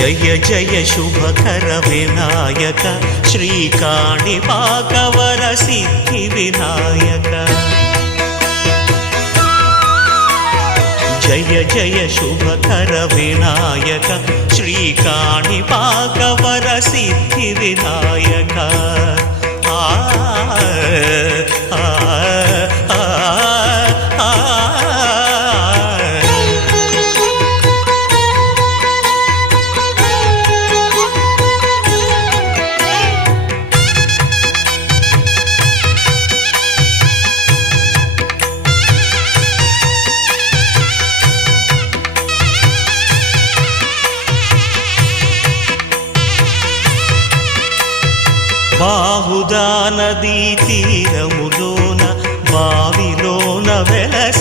జయ జయ శుభకర వినాయక శ్రీకాణిపాకవర సిద్ధి వినాయక జయ జయ శుభకర వినాయక శ్రీకాణిపాకవర సిద్ధి వినాయక బాహుదా నదీ